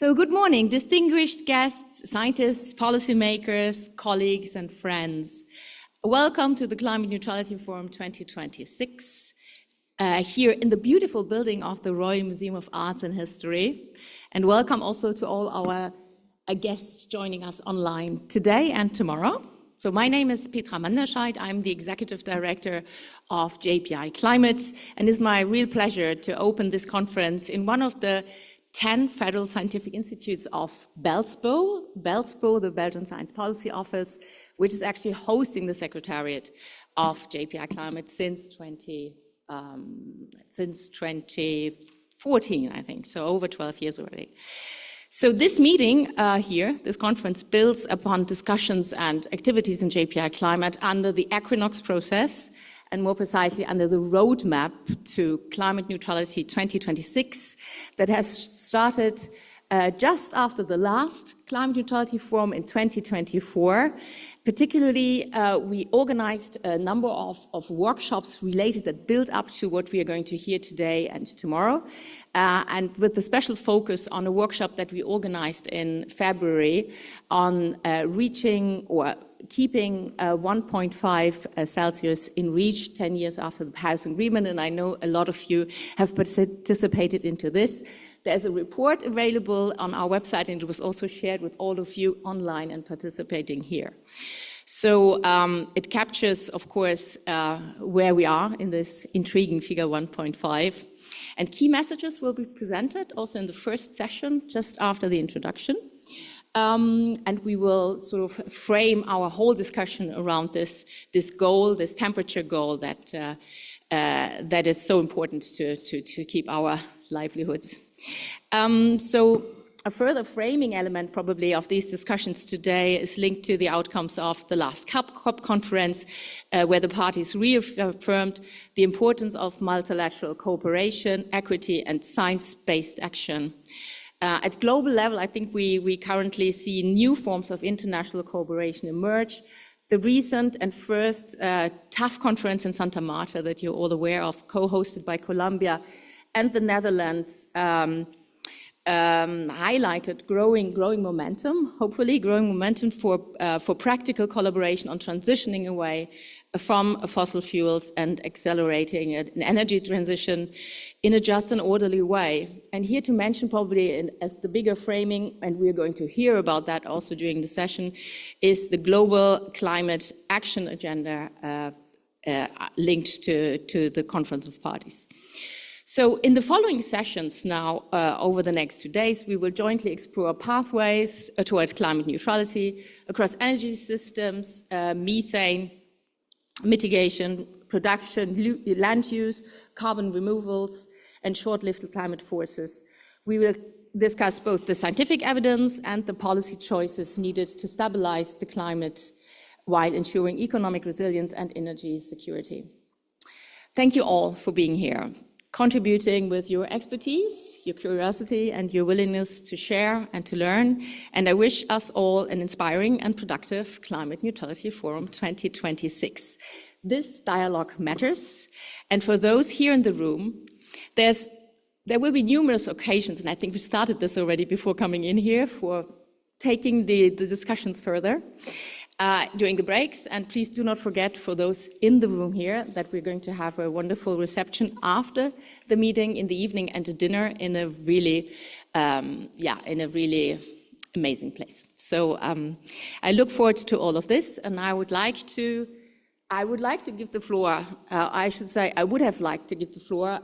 So good morning, distinguished guests, scientists, policymakers, colleagues and friends. Welcome to the Climate Neutrality Forum 2026 here in the beautiful building of the Royal Museum of Arts and History. And welcome also to all our guests joining us online today and tomorrow. So my name is Petra Manderscheid. I'm the Executive Director of JPI Climate, and it's my real pleasure to open this conference in one of the 10 federal scientific institutes of BELSPO, the Belgian Science Policy Office, which is actually hosting the Secretariat of JPI Climate since 2014, I think, so over 12 years already. So this meeting here, this conference, builds upon discussions and activities in JPI Climate under the Equinox process, and more precisely under the roadmap to climate neutrality 2026 that has started just after the last climate neutrality forum in 2024. Particularly, we organized a number of workshops related that build up to what we are going to hear today and tomorrow, and with the special focus on a workshop that we organized in February on reaching or keeping 1.5 Celsius in reach 10 years after the Paris Agreement, and I know a lot of you have participated into this. There's a report available on our website, and it was also shared with all of you online and participating here. So it captures, of course, where we are in this intriguing figure 1.5. And key messages will be presented also in the first session, just after the introduction. And we will sort of frame our whole discussion around this goal, this temperature goal that is so important to keep our livelihoods. So a further framing element probably of these discussions today is linked to the outcomes of the last COP conference, where the parties reaffirmed the importance of multilateral cooperation, equity, and science-based action. At global level, I think we currently see new forms of international cooperation emerge. The recent and first tough conference in Santa Marta that you're all aware of, co-hosted by Colombia and the Netherlands, highlighted growing momentum, hopefully growing momentum for practical collaboration on transitioning away from fossil fuels and accelerating an energy transition in a just and orderly way. And here to mention probably as the bigger framing, and we're going to hear about that also during the session, is the Global Climate Action Agenda linked to the Conference of Parties. So in the following sessions now, over the next 2 days, we will jointly explore pathways towards climate neutrality across energy systems, methane mitigation, production, land use, carbon removals, and short-lived climate forces. We will discuss both the scientific evidence and the policy choices needed to stabilize the climate while ensuring economic resilience and energy security. Thank you all for being here, contributing with your expertise, your curiosity, and your willingness to share and to learn. And I wish us all an inspiring and productive Climate Neutrality Forum 2026. This dialogue matters. And for those here in the room, there will be numerous occasions, and I think we started this already before coming in here, for taking the discussions further during the breaks. And please do not forget, for those in the room here, that we're going to have a wonderful reception after the meeting in the evening and a dinner in a really, amazing place. So I look forward to all of this, and I would like to give the floor, I would have liked to give the floor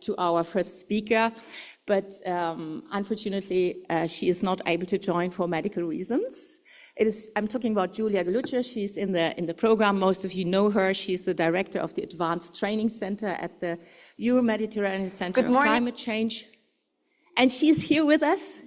to our first speaker, but unfortunately she is not able to join for medical reasons. I'm talking about Julia Galuccia. She's in the program. Most of you know her. She's the director of the Advanced Training Center at the Euro-Mediterranean Center of Climate Change. And she's here with us.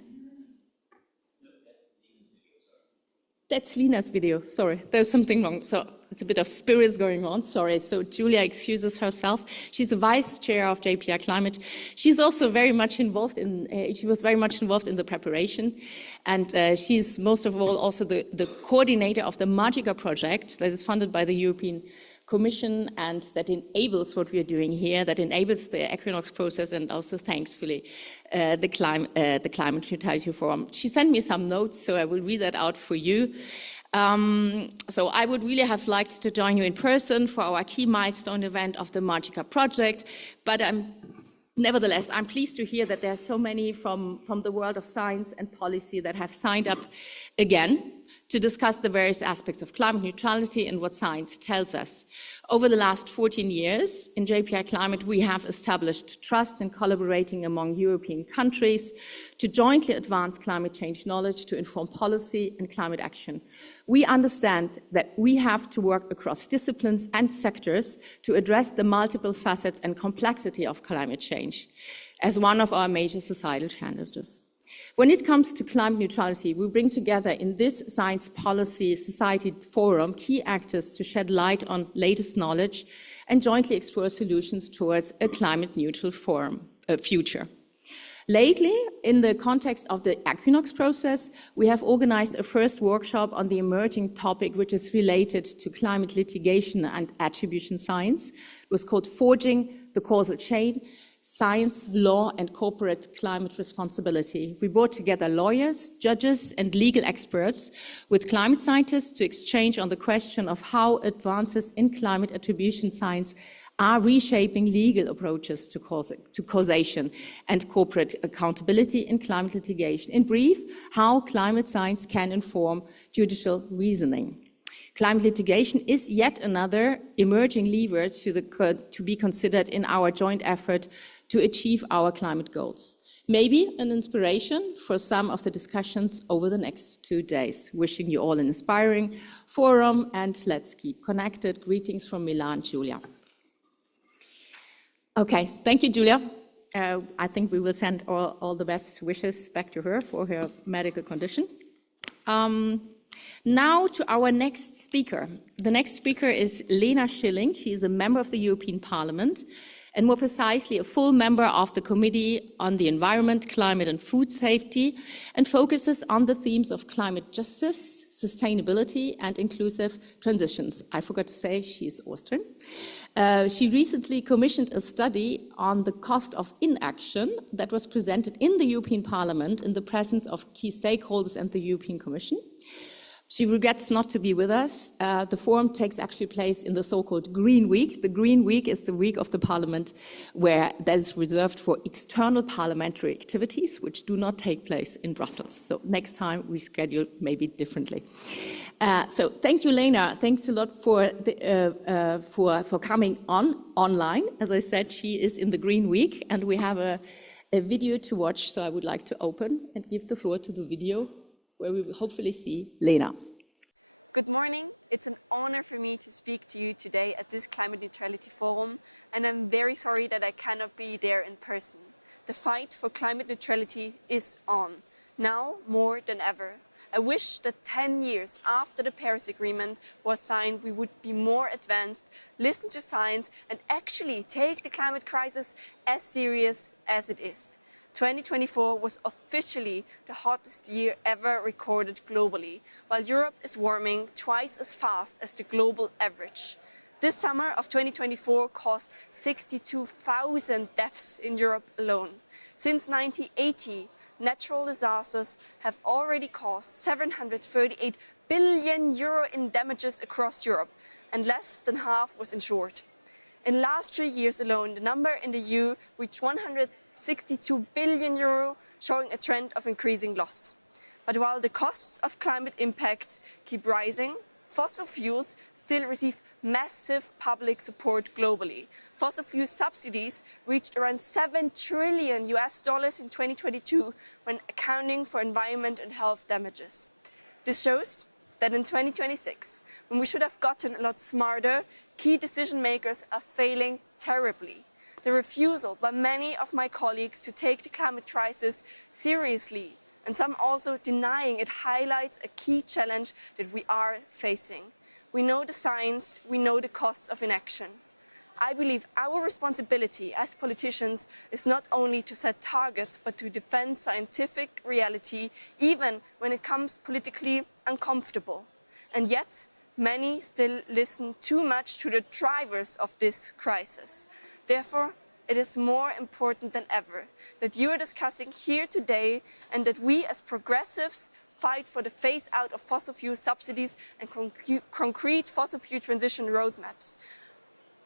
That's Lina's video. Sorry, there's something wrong. So it's a bit of spirits going on. Sorry. So Julia excuses herself. She's the vice chair of JPI Climate. She's also very much involved in. She was very much involved in the preparation, and she's most of all also the coordinator of the Magica project that is funded by the European Commission and that enables what we are doing here, that enables the Equinox process and also, thankfully, the Climate Neutrality Forum. She sent me some notes, so I will read that out for you. So I would really have liked to join you in person for our key milestone event of the Magica project, but nevertheless, I'm pleased to hear that there are so many from the world of science and policy that have signed up again to discuss the various aspects of climate neutrality and what science tells us. Over the last 14 years in JPI Climate, we have established trust and collaborating among European countries to jointly advance climate change knowledge to inform policy and climate action. We understand that we have to work across disciplines and sectors to address the multiple facets and complexity of climate change as one of our major societal challenges. When it comes to climate neutrality, we bring together in this Science Policy Society Forum key actors to shed light on latest knowledge and jointly explore solutions towards a climate neutral future. Lately, in the context of the Equinox process, we have organized a first workshop on the emerging topic which is related to climate litigation and attribution science. It was called Forging the Causal Chain: Science, Law, and Corporate Climate Responsibility. We brought together lawyers, judges, and legal experts with climate scientists to exchange on the question of how advances in climate attribution science are reshaping legal approaches to causation and corporate accountability in climate litigation. In brief, how climate science can inform judicial reasoning. Climate litigation is yet another emerging lever to be considered in our joint effort to achieve our climate goals. Maybe an inspiration for some of the discussions over the next 2 days. Wishing you all an inspiring forum, and let's keep connected. Greetings from Milan, Julia. Okay, thank you, Julia. I think we will send all the best wishes back to her for her medical condition. Now to our next speaker. The next speaker is Lena Schilling. She is a member of the European Parliament, and more precisely, a full member of the Committee on the Environment, Climate and Food Safety, and focuses on the themes of climate justice, sustainability, and inclusive transitions. I forgot to say, she's Austrian. She recently commissioned a study on the cost of inaction that was presented in the European Parliament in the presence of key stakeholders and the European Commission. She regrets not to be with us. The forum takes actually place in the so-called Green Week. The Green Week is the week of the Parliament that is reserved for external parliamentary activities, which do not take place in Brussels. So next time we schedule maybe differently. So thank you, Lena. Thanks a lot for coming online. As I said, she is in the Green Week, and we have a video to watch. So I would like to open and give the floor to the video, where we will hopefully see Lena. Good morning. It's an honor for me to speak to you today at this Climate Neutrality Forum, and I'm very sorry that I cannot be there in person. The fight for climate neutrality is on, now more than ever. I wish that 10 years after the Paris Agreement was signed, we would be more advanced, listen to science, and actually take the climate crisis as serious as it is. 2024 was officially the hottest year ever recorded globally, while Europe is warming twice as fast as the global average. This summer of 2024 caused 62,000 deaths in Europe alone. Since 1980, natural disasters have already caused 738 billion euro in damages across Europe, and less than half was insured. In the last 3 years alone, the number in the EU reached 162 billion euro, showing a trend of increasing loss. But while the costs of climate impacts keep rising, fossil fuels still receive massive public support globally. Fossil fuel subsidies reached around $7 trillion in 2022 when accounting for environment and health damages. This shows that in 2026, when we should have gotten a lot smarter, key decision makers are failing terribly. The refusal by many of my colleagues to take the climate crisis seriously, and some also denying it, highlights a key challenge that we are facing. We know the science, we know the costs of inaction. I believe our responsibility as politicians is not only to set targets, but to defend scientific reality, even when it comes politically uncomfortable. And yet, many still listen too much to the drivers of this crisis. Therefore, it is more important than ever that you are discussing here today and that we as progressives fight for the phase out of fossil fuel subsidies and concrete fossil fuel transition roadmaps.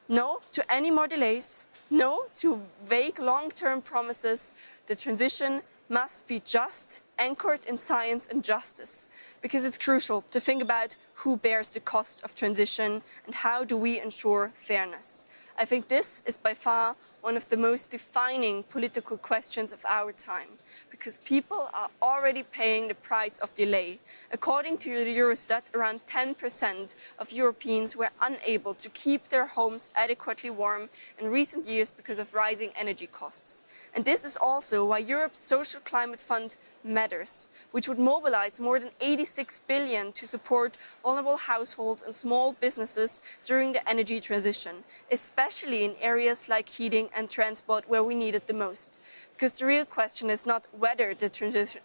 No to any more delays, no to vague long-term promises. The transition must be just, anchored in science and justice, because it's crucial to think about who bears the cost of transition and how do we ensure fairness. I think this is by far one of the most defining political questions of our time, because people are already paying the price of delay. According to the Eurostat, around 10% of Europeans were unable to keep their homes adequately warm in recent years because of rising energy costs. And this is also why Europe's Social Climate Fund matters, which would mobilize more than 86 billion to support vulnerable households and small businesses during the energy transition, especially in areas like heating and transport where we need it the most. Because the real question is not whether the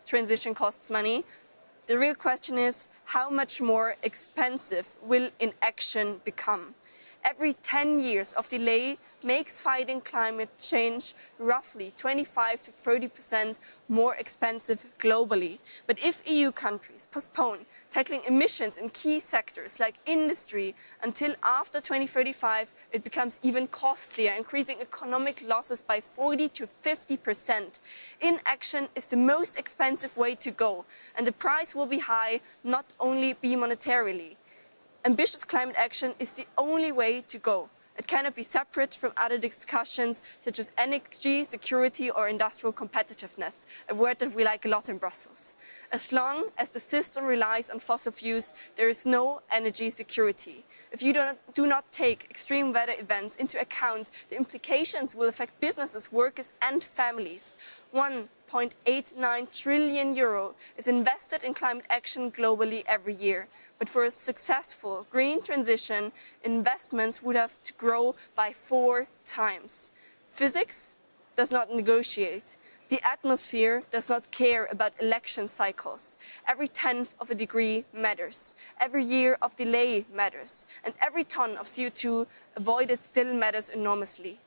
transition costs money, the real question is how much more expensive will inaction become. Every 10 years of delay makes fighting climate change roughly 25 to 30% more expensive globally. But if EU countries postpone tackling emissions in key sectors like industry until after 2035, it becomes even costlier, increasing economic losses by 40 to 50%. Inaction is the most expensive way to go, and the price will be high, not only be monetarily. Ambitious climate action is the only way to go. It cannot be separate from other discussions such as energy security or industrial competitiveness, a word that we like a lot in Brussels. As long as the system relies on fossil fuels, there is no energy security. If you do not take extreme weather events into account, the implications will affect businesses, workers and families. 1.89 trillion euro is invested in climate action globally every year. But for a successful green transition, investments would have to grow by 4 times. Physics does not negotiate. The atmosphere does not care about election cycles. Every 1/10 of a degree matters. Every year of delay matters. And every ton of CO2 avoided still matters enormously.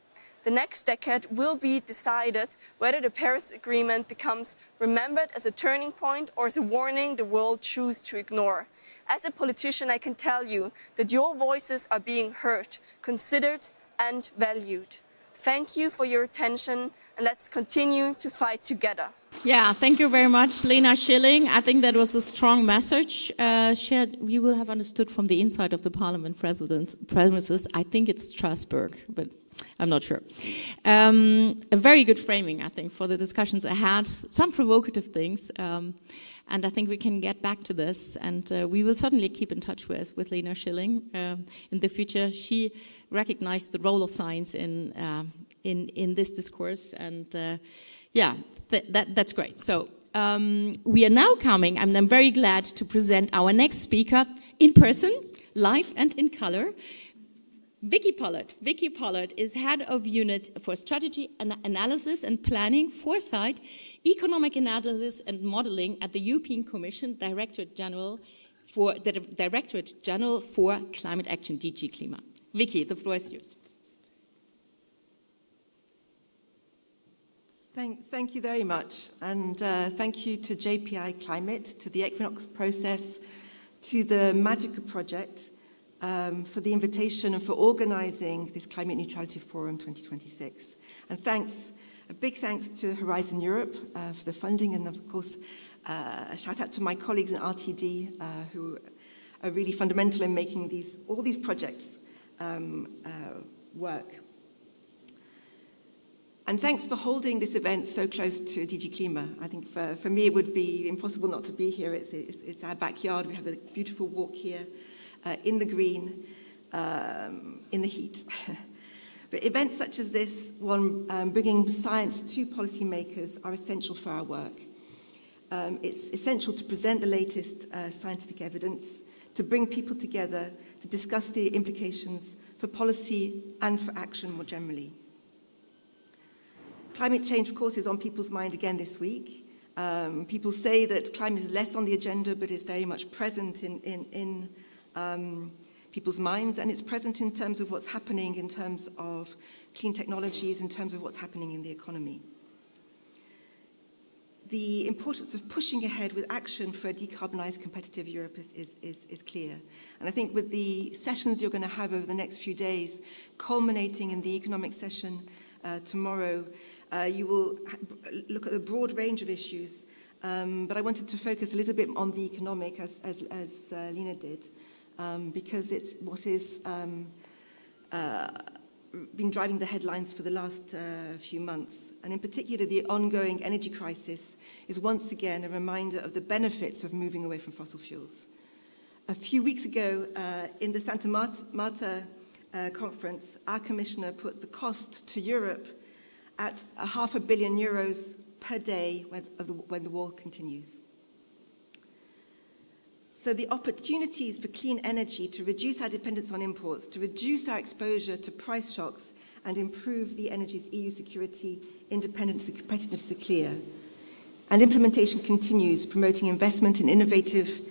The next decade will be decided whether the Paris Agreement becomes remembered as a turning point or as a warning the world chooses to ignore. As a politician, I can tell you that your voices are being heard, considered and valued. Thank you for your attention, and let's continue to fight together. Yeah, thank you very much, Lena Schilling. I think that was a strong message shared. We will have understood from the inside of the Parliament premises. I think it's Strasbourg, but I'm not sure. A very good framing, I think, for the discussions ahead. Some provocative things, and I think we can get back to this. And we will certainly keep in touch with Lena Schilling in the future. She recognized the role of science in this discourse, and yeah, that's great. So we are now coming. I'm very glad to present our next speaker in person, live and in color. Vicky Pollard. Vicky Pollard is head of unit for strategy and analysis and planning, foresight, economic analysis and modeling at the European Commission Directorate General for the Directorate General for Climate Action, DG Klima. Vicky, the floor is yours. Thank you very much, and thank you to JPI Climate, to the Equinox process, to the Magica project, for the invitation and for organizing this Climate Neutrality Forum 2026. And a big thanks to Horizon Europe for the funding, and of course, a shout out to my colleagues in RTD who are really fundamental in making all these projects work. And thanks for holding this event so close to DG Klima. I think for me, it would be impossible not to be here. It's our backyard. We have a beautiful walk here. In the green, in the heat. But events such as this one, bringing science to policymakers, are essential for our work. It's essential to present the latest scientific evidence, to bring people together, to discuss the implications for policy and for action more generally. Climate change, of course, is on people's mind again this week. People say that climate is less on the agenda, but is very much present in people's minds, and it's present in terms of what's happening in terms of clean technologies, in terms of what's happening in the economy. The importance of pushing ahead with action for a decarbonised, competitive Europe is clear. And I think with the sessions you're going to have over the next few days, culminating in the economic session tomorrow, you will look at a broad range of issues. But I wanted to focus a little bit on the economic, as Lena did, because it's what is been driving the headlines for the last few months. And in particular, the ongoing energy crisis is once again a reminder of the benefits of moving away from fossil fuels. A few weeks ago, in the Santa Marta conference, our commissioner put the cost to Europe at €500 million per day when the war continues. So the opportunities for clean energy to reduce our dependence on imports, to reduce our exposure to price shocks, and improve the energy's EU security, independence, and competitiveness are clear. And implementation continues, promoting investment in innovative,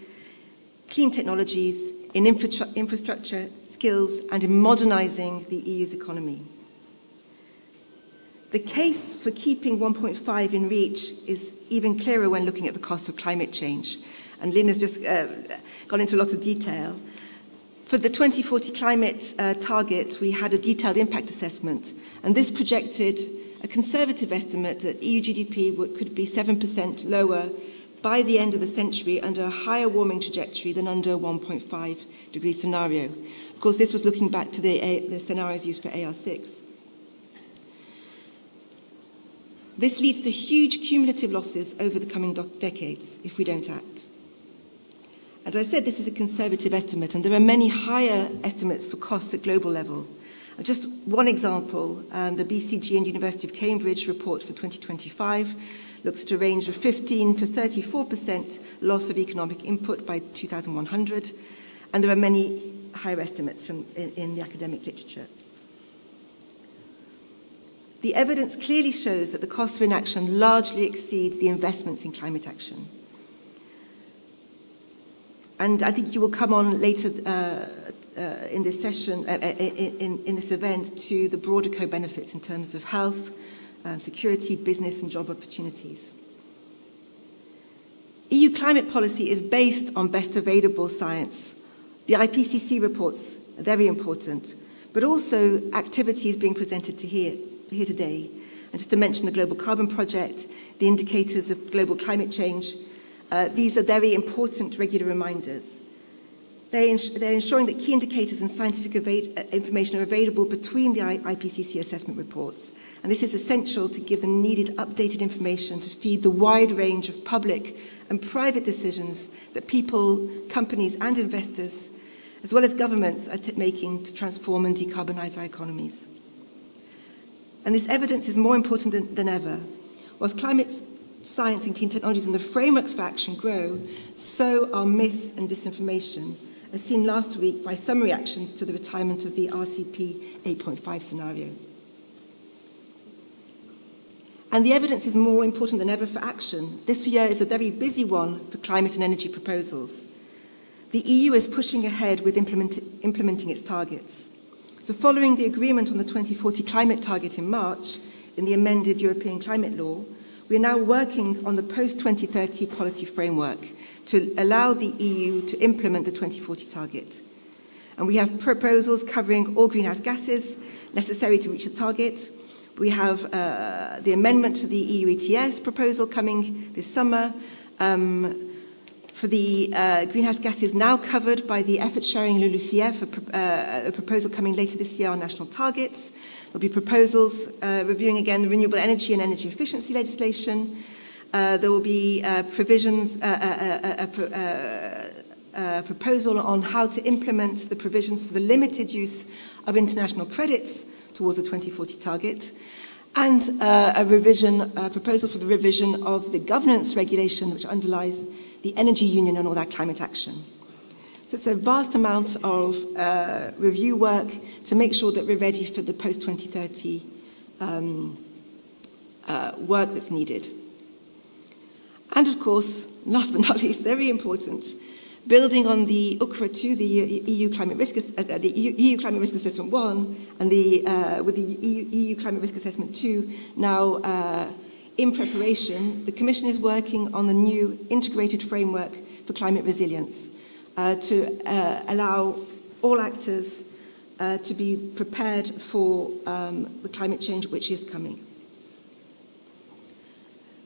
clean technologies, in infrastructure, skills, and in modernising the EU's economy. The case for keeping 1.5 in reach is even clearer when looking at the cost of climate change. And Lynn has just gone into a lot of detail. For the 2040 climate target, we had a detailed impact assessment, and this projected a conservative estimate that EU GDP could be 7% lower by the end of the century under a higher warming trajectory than under a 1.5 degree scenario. Of course, this was looking back to the scenarios used for AR6. This leads to huge cumulative losses over the coming decades if we don't act. As I said, this is a conservative estimate, and there are many higher estimates for costs at global level. Just one example, the BCG and University of Cambridge report for 2025 looks at a range of 15 to 34% loss of economic input by 2100, and there are many higher estimates in the academic literature. The evidence clearly shows that the cost of inaction largely exceeds the investments in climate action. And I think you will come on later in this session, in this event, to the broader co-benefits in terms of health, security, business, and job opportunities. EU climate policy is based on best available science. The IPCC reports are very important, but also activities being presented here today. And just to mention the Global Carbon Project, the indicators of global climate change, these are very important regular reminders. They're ensuring that key indicators and scientific information are available between the IPCC assessment reports. And this is essential to give the needed updated information to feed the wide range of public and private decisions that people, companies, and investors, as well as governments, are making to transform and decarbonize our economies. And this evidence is more important than ever. Whilst climate science and clean technologies and the frameworks for action grow, so are myths and disinformation, as seen last week by some reactions to the retirement of the RCP 8.5 scenario. And the evidence is more important than ever for action. This year is a very busy one for climate and energy proposals. The EU is pushing ahead with implementing its targets. So following the agreement on the 2040 climate target in March in the amended European climate law, we are now working on the post-2030 policy framework to allow the EU to implement the 2040 target. And we have proposals covering all greenhouse gases necessary to reach the target. We have the amendment to the EU ETS proposal coming this summer. For the greenhouse gases now covered by the effort-sharing LULUCF, a proposal coming later this year on national targets. There'll be proposals reviewing again the renewable energy and energy efficiency legislation. There will be provisions, a proposal on how to implement the provisions for the limited use of international credits towards the 2040 target, and a proposal for the revision of the governance regulation which underlies the energy union and all that climate action. So it's a vast amount of review work to make sure that we're ready for the post-2030 work that's needed. And of course, last but not least, very important, building on the UCRA 2, the EU Climate Risk, the EU Climate Risk Assessment 1, and with the EU Climate Risk Assessment 2 now in preparation, the Commission is working on the new integrated framework for climate resilience to allow all actors to be prepared for the climate change which is coming.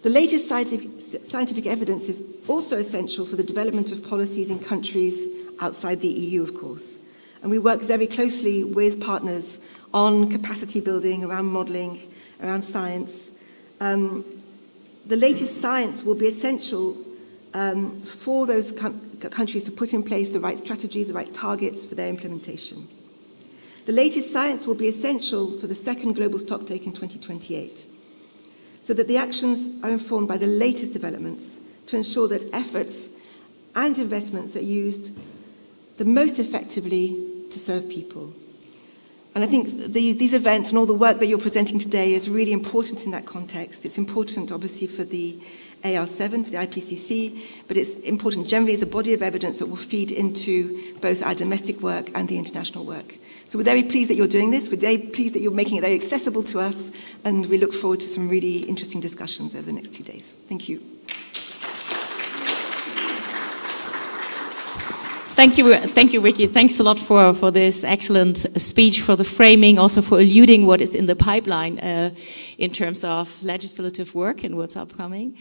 The latest scientific evidence is also essential for the development of policies in countries outside the EU, of course. And we work very closely with partners on capacity building, around modelling, around science. The latest science will be essential for those countries to put in place the right strategies, the right targets for their implementation. The latest science will be essential for the second global stocktake in 2028, so that the actions are informed by the latest developments to ensure that efforts and investments are used the most effectively to serve people. And I think these events and all the work that you're presenting today is really important in that context. It's important, obviously, for the AR7, for the IPCC, but it's important generally as a body of evidence that will feed into both our domestic work and the international work. So we're very pleased that you're doing this. We're very pleased that you're making it very accessible to us, and we look forward to some really interesting discussions over the next 2 days. Thank you. Thank you, Vicky. Thanks a lot for this excellent speech, for the framing, also for alluding what is in the pipeline in terms of legislative work and what's upcoming.